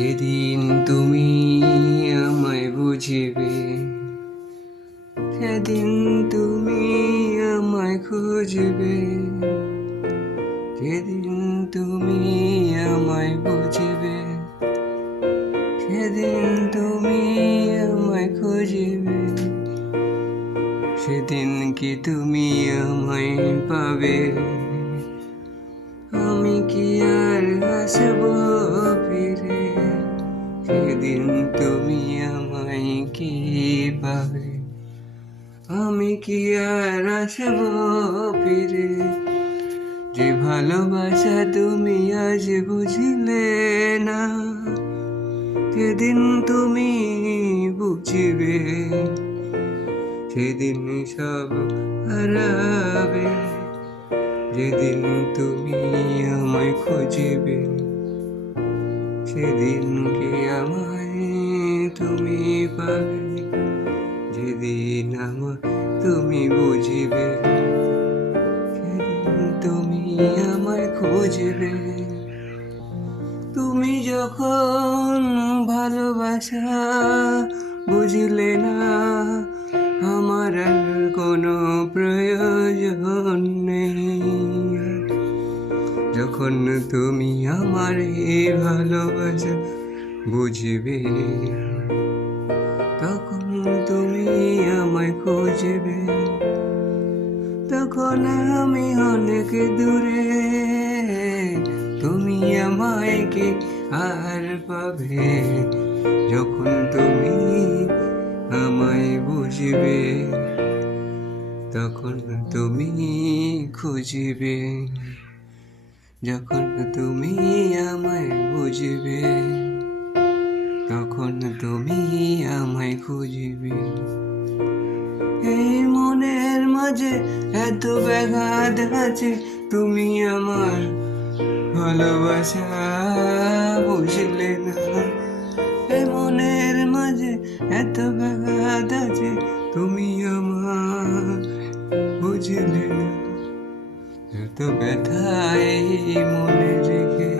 যেদিন তুমি আমায় বুঝিবে, সেদিন তুমি আমায় খুঁজবে। যেদিন তুমি আমায় বুঝিবে, সেদিন তুমি আমায় খুঁজবে। সেদিন কি তুমি আমায় পাবে? আমি কি আর আসব ফিরে? সেদিন তুমি আমায় কি পাবে? আমি কি আর আসব ফিরে? যে ভালোবাসা তুমি আজ বুঝিলে না, সেদিন তুমি বুঝিবে। সেদিন সব হারাবে, যেদিন তুমি আমায় খুঁজবে। সেদিন কি আমায় তুমি পাবে? যেদিন আমায় তুমি বুঝিবে, সেদিন তুমি আমায় খুঁজবে। তুমি যখন ভালোবাসা বুঝলে না, আমার আর কোনো প্রয়োজন নেই। যখন তুমি আমার এই ভালোবাসা বুঝবে, তখন তুমি আমায় খুঁজবে। তখন আমি অনেক দূরে, তুমি আমায় কি আর পাবে? যখন তুমি আমায় বুঝবে, তখন তুমি খুঁজবে। যখন তুমি আমায় বুঝবে, তখন তুমি আমায় খুঁজবে। এই মনের মাঝে এত ব্যাঘাত আছে, তুমি আমার ভালোবাসা বুঝলে না। এই মনের মাঝে এত ব্যাঘাত আছে, তুমি আমার বুঝলে না। এত ব্যথা এই মনে রেখে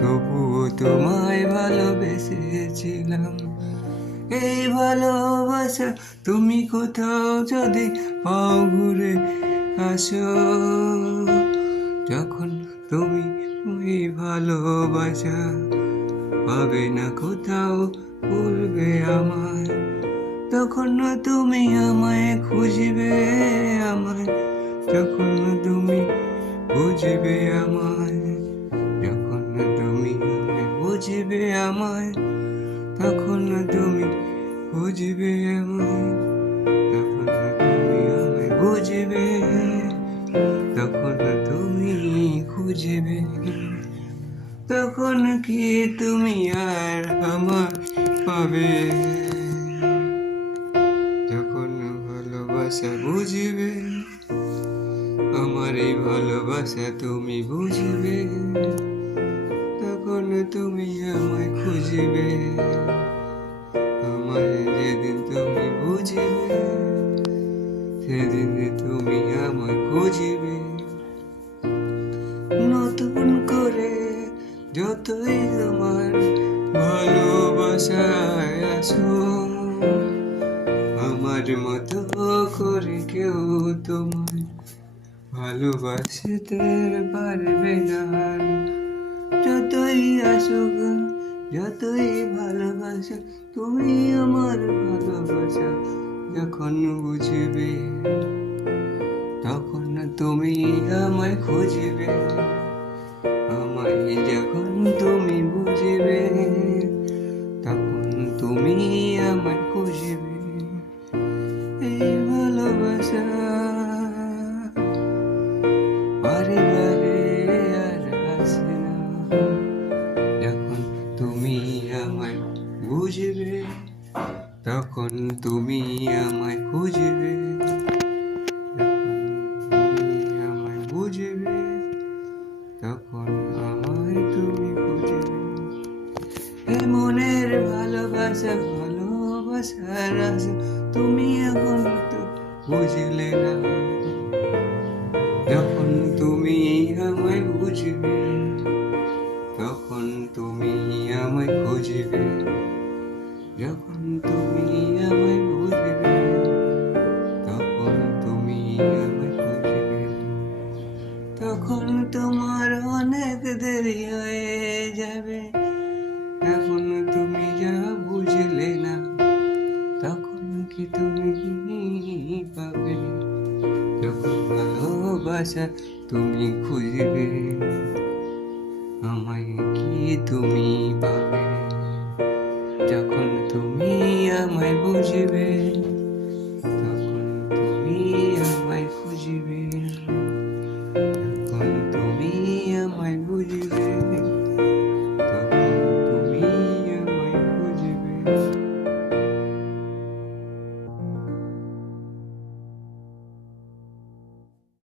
তবুও তোমায় ভালোবেসেছিলাম। এই ভালোবাসা তুমি কোথাও যদি পাও ঘুরে আসো, যখন তুমি ওই ভালোবাসা পাবে না কোথাও ভুলবে আমায়, তখন তুমি আমায় খুঁজবে। আমায় যখন তুমি বুঝবে আমায়, যখন তুমি আমায় বুঝবে আমায়, তখন তুমি বুঝবে আমায়। তখন তুমি আমায় বুঝবে, তখন তুমি খুঁজবে। তখন কি তুমি আর আমায় পাবে? যখন ভালোবাসা বুঝবে, আমার এই ভালোবাসা তুমি বুঝবে, তখন তুমি আমায় খুঁজবে। আমায় যেদিন তুমি বুঝবে, সেদিন তুমি আমায় খুঁজবে। নতুন করে যতই তোমার ভালোবাসায় আসো, আমার মতো করে কেউ তোমায় ভালোবাসতে পারবে না। যতই আসুক, যতই ভালোবাসা, তুমি আমার ভালোবাসা যখন বুঝবে, তখন তুমি আমায় খুঁজবে। আমায় যখন তুমি বুঝবে, তখন তুমি আমায় খুঁজবে। এই ভালোবাসা বারে বারে আর আসে না। যখন তুমি আমায় বুঝবে, তখন তুমি আমায় খুঁজবে। যখন তুমি আমায় বুঝবে, তখন আমায় তুমি খুঁজবে। এই মনের ভালোবাসা, ভালোবাসার আশা তুমি এখন তো বুঝলে না। যখন তুমি আমায় বুঝবে, তখন তুমি আমায় বুঝবে, যখন তুমি আমায় বুঝবে, তখন তুমি আমায় বুঝবে, তখন তোমার অনেক দেরি হয়ে যাবে। এখন তুমি যা বুঝলে না, তখন কি তুমি পাবে? যখন ভালোবাসা তুমি খুঁজবে, আমায় কি তুমি পাবে? যখন তুমি আমায় বুঝবে।